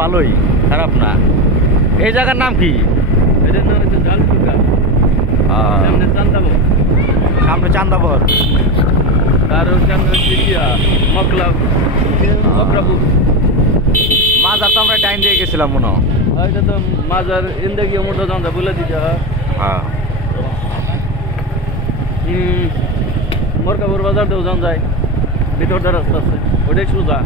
ভালোই, খারাপ না। এই জায়গার নাম কি? এটার নাম হচ্ছে জালপুরকা, সামনে চান্দাবর, সামনে চান্দাবর, আর ওর সামনে হচ্ছে মকলাপুর। মাজার তো আমরা ডাইন দিয়ে গেছিলাম মনে হয়। এটা তো মাজার ইন্দে গিয়ে মোটা জানতা বলে দিতে হয়। হ্যাঁ, মরকাপুর বাজার দিয়েও যান যায়, ভিতরটা রাস্তা আছে, ওটাই সোজা।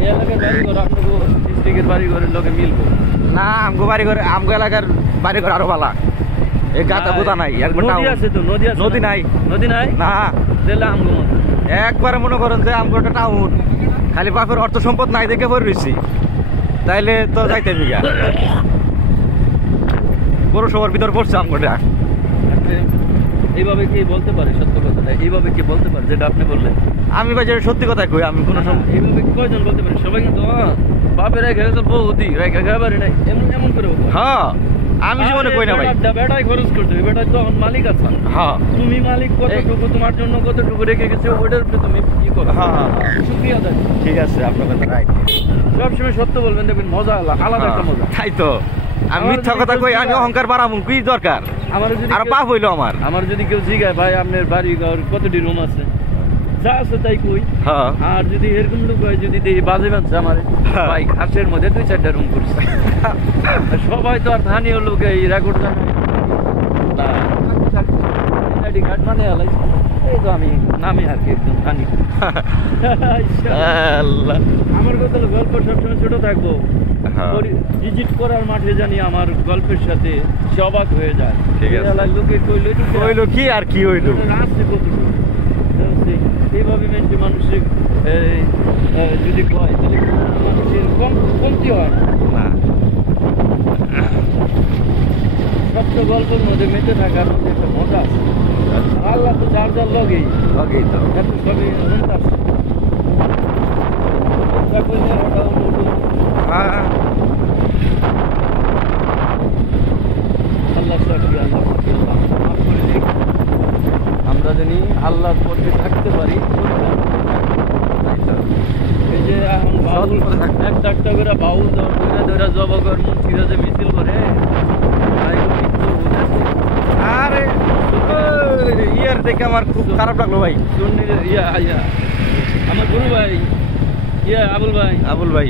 এই এলাকার বাড়িঘর আপনাকে ডিস্ট্রিক্টের বাড়িঘরের লোকে মিলবো না। আমগো বাড়িঘর, আমগো এলাকার বাড়িঘর আরো ভালো। এই গাতা গুতা নাই, নদী আছে তো, নদী আছে। নদী নাই, নদী নাই না। তাহলে আমগো মতো একবারে মনে করেন যে আমগো একটা টাউন, খালি বাপের অর্থ সম্পদ নাই দেখে পড়ে রয়েছি, তাইলে তো যাইতে বিঘা পৌরসভার ভিতর পড়ছে আমগোটা। এইভাবে কি বলতে পারে সত্য কথাটা? এইভাবে কি বলতে পারে যেটা আপনি বললেন? আমি ভাই যেটা সত্যি কথা কই, আমি কোনো এইভাবে কয়জন বলতে পারে? সবাই কিন্তু বাপের রেখে গেছে, বৌদি রেখে খাবারই নাই, এমন এমন করে বলতে। হ্যাঁ, আমি জীবনে কই না ভাই। বেটাই খরচ করতে, বেটাই তো মালিক আছে। হ্যাঁ, তুমি মালিক, কতটুকু তোমার জন্য কতটুকু রেখে গেছে ওটার উপরে তুমি কি করো। হ্যাঁ, শুক্রিয়া দেয়। ঠিক আছে, আপনার কথা রাইট। সবসময় সত্য বলবেন, দেখবেন মজা আলাদা একটা মজা। তাই তো, আমি মিথ্যা কথা কই, আমি অহংকার বাড়াবো কি দরকার? আর পাপ হইলো আমার যদি কেউ জিজ্ঞাসা ভাই আপনার বাড়ি ঘর কতটি রুম আছে, যা আছে তাই কই। হ্যাঁ, আর যদি এরকম লোক হয়, যদি দেখি বাজে বানছে আমার ভাই ঘাসের মধ্যে 2-4টা রুম করছে, সবাই তো আর স্থানীয় লোক এই রেকর্ড জানে না, ঘাট মানে এই তো আমি নামে আর কি একদম স্থানীয়। আমার কথা হলো গল্প সবসময় ছোট থাকবো, ভিজিট করার মাঠে জানি আমার গল্পের সাথে সে অবাক হয়ে যায়। লোকে কইলো কি আর কি হইলো, আসছে কতটুকু। এইভাবে মানুষের যদি কয় তাহলে মানুষের কমতি হয় না। সত্য গল্পের মধ্যে মেতে থাকার মধ্যে একটা মজা আছে। আল্লাহ তো যার যার লগেই তো এত সবই শুনতে আমরা জানি আল্লাহর পথে থাকতে পারি। এই যে এখন বাউল একটা করে বাউল ধরে জবকর মুন্সিরা যে মিছিল করে, আরে ইয়ার দেখে আমার খুব খারাপ লাগলো ভাই। আমার গুরু ভাই আবুল ভাই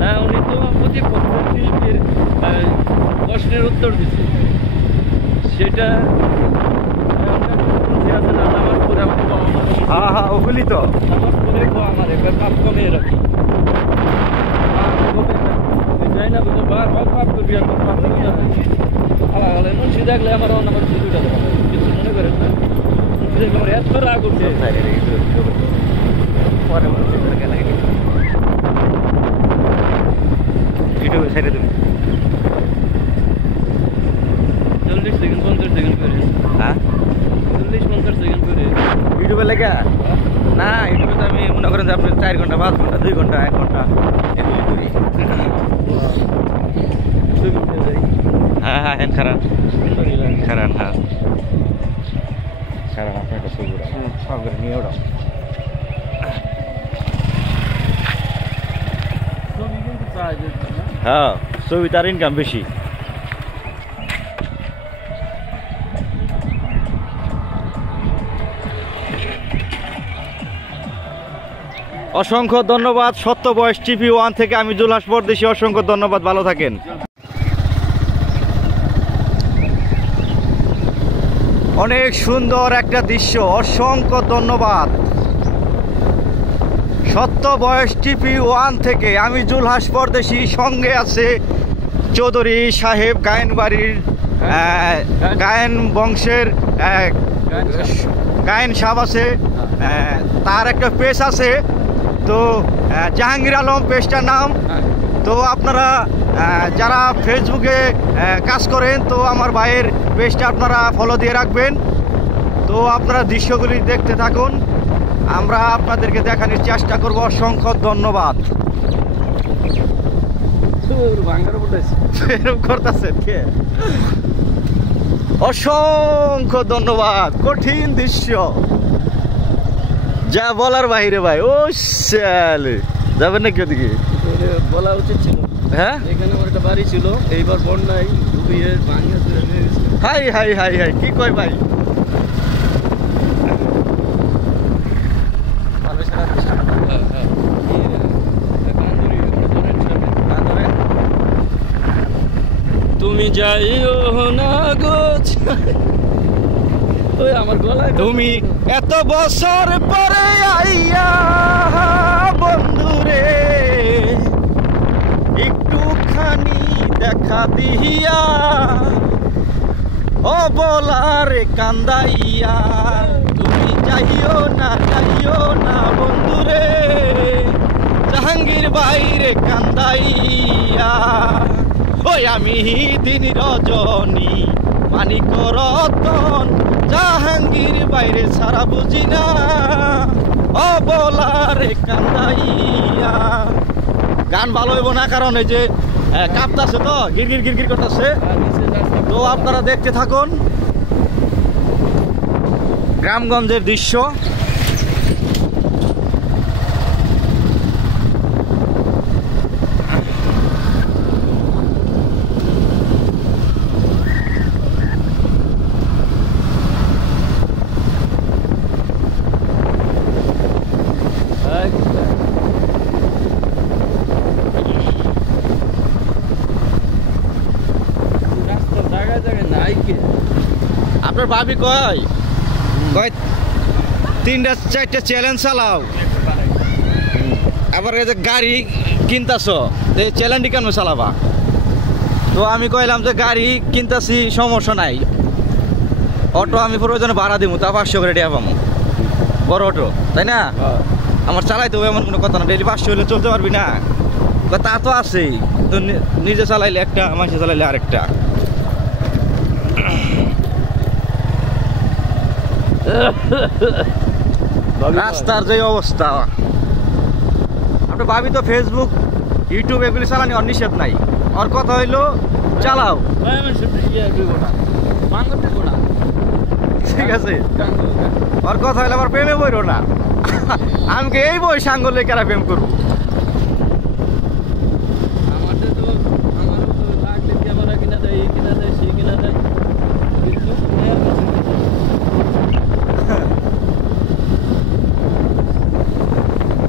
হ্যাঁ, উনি তো শিল্পীর প্রশ্নের উত্তর দিচ্ছে, সেটা ওগুলি তো আমার একবার পাপ কমিয়ে রাখি যাই না, বুঝলো বার পাপ করবি আর পাপ আলাদা মুন্সি দেখলে আমার আমার দুটা কিছু মনে করেন না, মুন্সি দেখলে আমার এত রাগ উঠছে। ছেড়ে তুমি 40 সেকেন্ড 50 সেকেন্ড করে। হ্যাঁ, 40-50 সেকেন্ড করে ইউটিউবে লেখা না। ইউটিউবে তো আমি মনে করেন যে আপনি 4 ঘন্টা 5 ঘন্টা 2 ঘন্টা 1 ঘন্টা এগুলি করি। হ্যাঁ হ্যাঁ, খারাপ খারাপ। হ্যাঁ, খারাপ আপনার কাছে সব করে নিয়ে ওড়াও। হ্যাঁ, ছবি তার ইনকাম বেশি। অসংখ্য ধন্যবাদ সত্য বয়স টিভি 1 থেকে আমি জুলহাস পরদেশী, অসংখ্য ধন্যবাদ, ভালো থাকেন। অনেক সুন্দর একটা দৃশ্য, অসংখ্য ধন্যবাদ সত্য বয়স টিভি 1 থেকে আমি জুলহাস পরদেশী। সঙ্গে আছে চৌধুরী সাহেব, গায়েন বাড়ির গায়েন বংশের গায়েন সাহেব আছে, তার একটা পেজ আছে তো জাহাঙ্গীর আলম পেজটার নাম। তো আপনারা যারা ফেসবুকে কাজ করেন তো আমার ভাইয়ের পেজটা আপনারা ফলো দিয়ে রাখবেন। তো আপনারা দৃশ্যগুলি দেখতে থাকুন, আমরা আপনাদেরকে দেখানোর চেষ্টা করব। অসংখ্য ধন্যবাদ। এরকম করতেছেন কে? অসংখ্য ধন্যবাদ। কঠিন দৃশ্য, যা বলার বাইরে ভাই। ও শালে, যাবেন নাকি ওদিকে? বলা উচিত ছিল। হ্যাঁ, এখানে আমার একটা বাড়ি ছিল, এইবার বন্যায় ডুবিয়ে ভাঙিয়ে চলে গেছে। হাই হাই হাই হাই, কি কয় ভাই? তুমি যাইও না গো, ওই আমার গলায়। তুমি এত বছর পরে আইয়া বন্ধুরে একটুখানি দেখা দিহিয়া, ও বলারে কান্দাইয়া। তুমি যাইও না বন্ধুরে জাহাঙ্গীর বাইরে কান্দাইয়া। ওই আমি দিন রজনী মানিক রতন জাহাঙ্গীর বাইরে ছাড়া বুঝি না, ও বলারে কান্দাইয়া। গান ভালো হইব না, কারণ এই যে কাঁপতাছে তো, গিরগির গিরগির করতেছে। তো আপনারা দেখতে থাকুন গ্রামগঞ্জের দৃশ্য। আপনার ভাবি কয় কয় 3-4টা চ্যালেঞ্জ চালাও, আবার এই যে গাড়ি কিনতাছ এই চ্যালেঞ্জটি কেন চালাবা? তো আমি কইলাম যে গাড়ি কিনতাছি, সমস্যা নাই, অটো আমি প্রয়োজনে ভাড়া দিব, তা 500 করে টাকা পাবো, বড় অটো, তাই না? আমার চালাইতে হবে এমন কোনো কথা না, ডেইলি 500 হলে চলতে পারবি না? তা তো আছেই, তো নিজে চালাইলে একটা, মানুষে চালাইলে আরেকটা। রাস্তার যে অবস্থা, আপনার ভাবি তো ফেসবুক ইউটিউব এগুলি চালানি ওর নিষেধ নাই, ওর কথা হইলো চালাও, ঠিক আছে? ওর কথা হইলে আমার প্রেমে বইরো না। আমাকে এই বই সাঙ্গলে কেরা প্রেম করবো?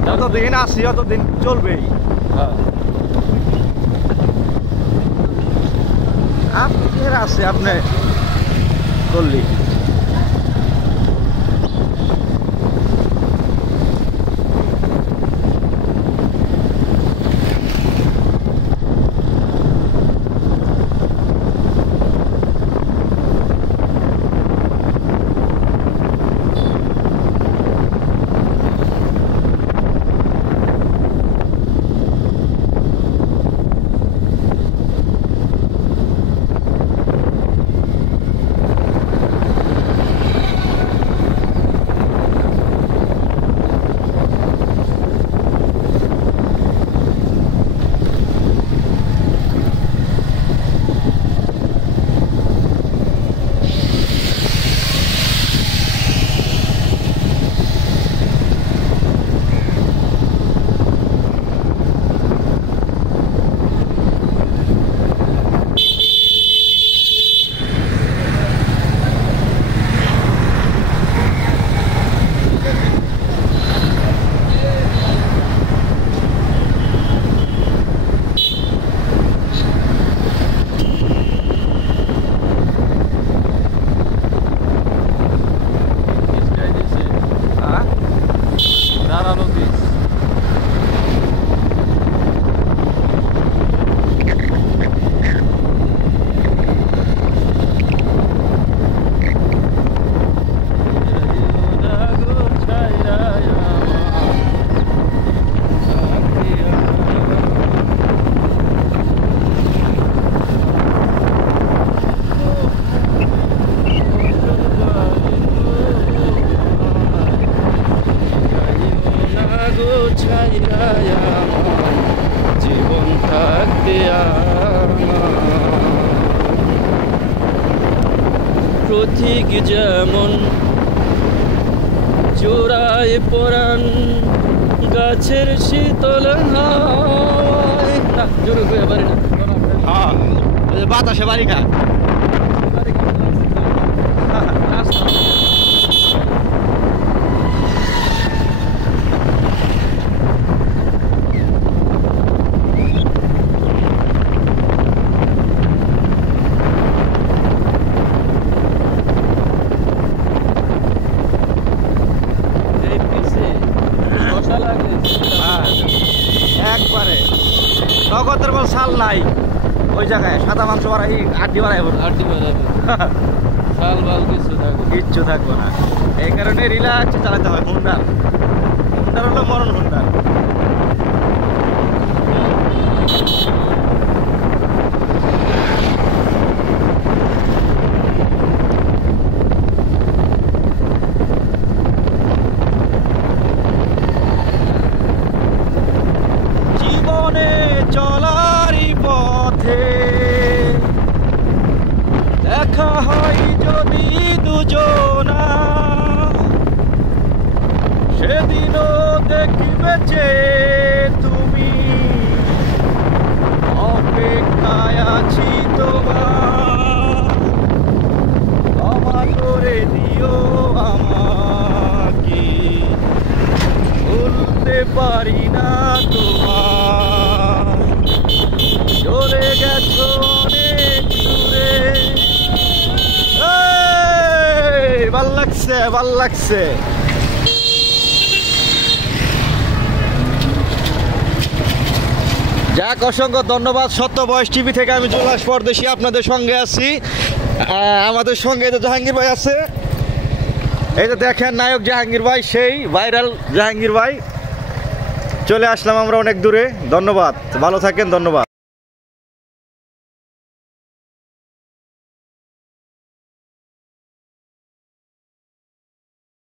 যতদিন আসি ততদিন চলবেই। আপনার আছে, আপনি করলি। প্রতীক যেমন চোরায় পরাণ গাছের শীতল হাওয়ায়। না জোরে কইয়া পারি না। হ্যাঁ বাতাসে বাড়ি খা। একবারে নগদের বল শাল নাই ওই জায়গায়, সাদা মাংস বাড়াই আড্ডি বাড়াই আড্ডি বাজাবে শাল বাল কিচ্ছু থাকবো না। এই কারণে রিল্যাক্স চালাতে হয়। হুন্ডার হলো মরণ হুন্ডার। জীবনে চলারই পথে দেখা হয় যদি দুজনা, সেদিনও দেখবে যে তুমি, অপেক্ষায় আছি তোমার, ক্ষমা করে দিও আমাকে, ভুলতে পারি না তোমার, চলে গেছো অনেক দূরে। ভাল লাগছে, ভাল লাগছে। যাক, অসংখ্য ধন্যবাদ। সত্য বয়স টিভি থেকে আমি জুলাস পরদেশি আপনাদের সঙ্গে আছি। আমাদের সঙ্গে এই যে জাহাঙ্গীর ভাই আছে, এই যে দেখেন নায়ক জাহাঙ্গীর ভাই, সেই ভাইরাল জাহাঙ্গীর ভাই। চলে আসলাম আমরা অনেক দূরে। ধন্যবাদ, ভালো থাকেন, ধন্যবাদ।